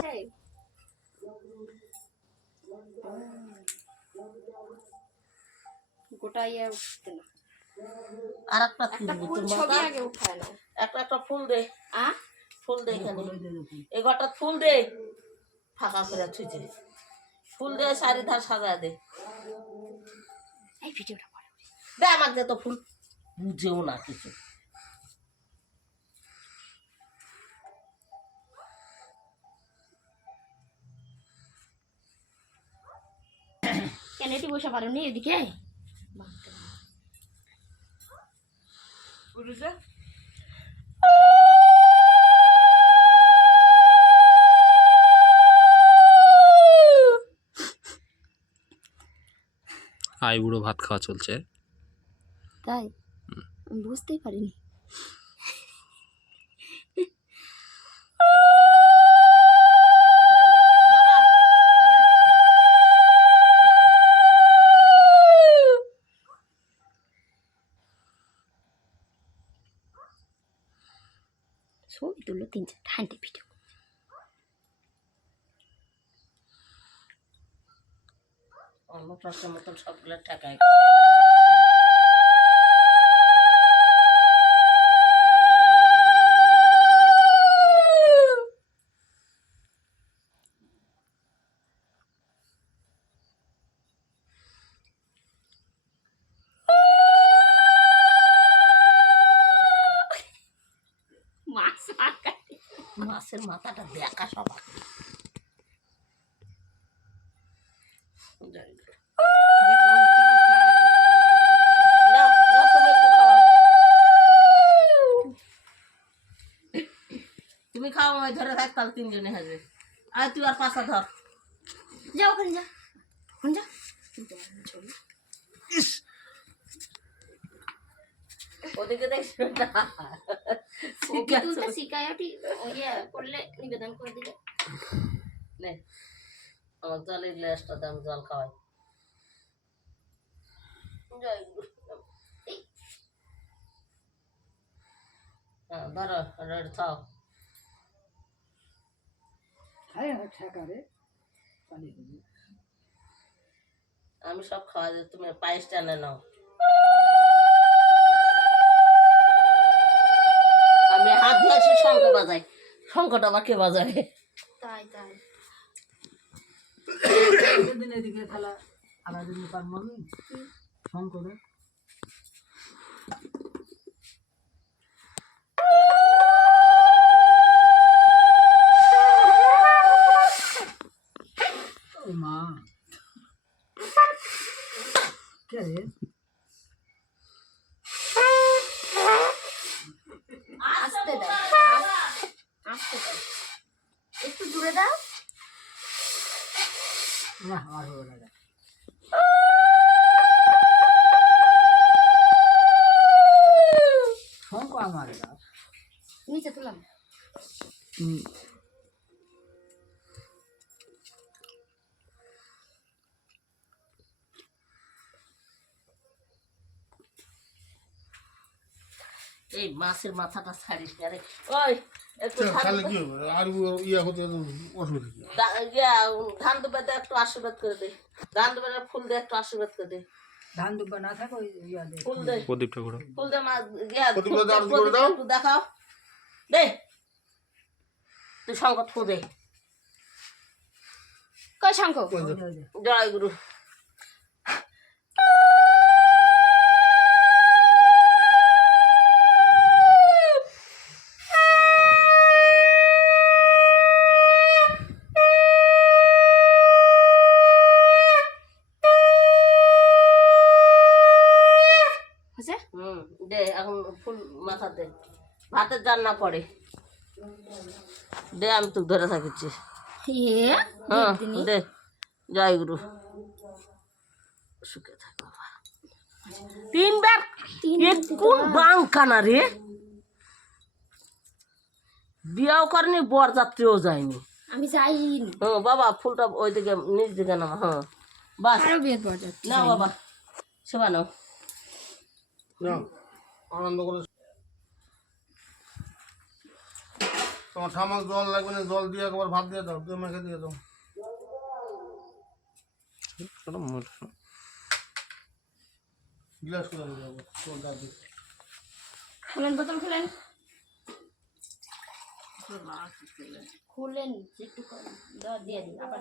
আসছে গোটা ইয়ে উঠতে না আর একটা ফুল ছবি আগে উঠায় না একটা ফুল দে ফুল দে এখানে এই ঘরটা ফুল দে ফাঁকা করে থুইছে ফুল দে চারিধার সাজা দে এই ভিডিওটা পরে দে আমাকে দে তো ফুল বুঝেও না কিছু কেন এটি বসে পারো নি এদিকে আই বুড়ো ভাত খাওয়া চলছে তাই আমি বুঝতেই পারিনি ছবি তুললো 3-4 হান্টি ভিডিও অন্নপ্রাশনের মতন সবগুলো টাকায় মাছের মাথাটা দেখা সবাই তুমি খাও আমি ধরে থাক তাহলে তিনজনে হাসবে আর তুই আর পাঁচটা ধর যা ওখানে যা ওখানে যা ওদিকে দেখছি তুলতে শিকায়টি ইয়ে করলে নিবেদন করে দিলে নে আমার জলের গ্লাসটা দাম জল খাওয়াই হ্যাঁ ধরো রেড খাও আমি সব খাওয়া যায় তুমি পায়েস টানে নাও আমি হাত দিয়েছি শঙ্খ বাজাই শঙ্খটা আবার কে বাজাবে তাই তাই এদিকে খেলা আলাদা দিন পারবো আমি শঙ্খ দে মা কে রে আস্তে দাও আস্তে দাও একটু দূরে দাও না আর হবে না শঙ্খ আমার নিচে তুলাম এই মাছের মাথাটা ছাড়িস না রে ওই একটু ধান দুবে দে একটু আশীর্বাদ করে দে ধান দুবে ফুল দে একটু আশীর্বাদ করে দে ধান দুব্বা না থাকো ফুল দে প্রদীপ ঠাকুর ফুল দে মা একটু দেখাও দে তুই সংকট ফু দে কই শঙ্খ জয় গুরু দে এখন ফুল মাথা দে ভাতের জান্না পড়ে দে আমি তোকে ধরে থাকছি হ্যাঁ দে জয় গুরু সুখে থাক বাবা তিনবার কোন বাংকানা রে বিয়াও করেনি বরযাত্রীও যায়নি আমি যাইনি হ্যাঁ বাবা ফুলটা ওই দিকে নিচ দিকে নামা হ্যাঁ বাস বিয়ের বরযাত্রী নাও বাবা সেবা নাও আনন্দ করে তোমার ঠামাক জল লাগবে না, জল দিয়ে একবার ভাত দিয়ে দাও, দিয়ে মেখে দিয়ে দাও। গিলাস করে নিয়ে যাবো, জলটা দিয়ে। খুলেন, বোতল খুলেন। খুলেন একটু দিয়ে দিন আবার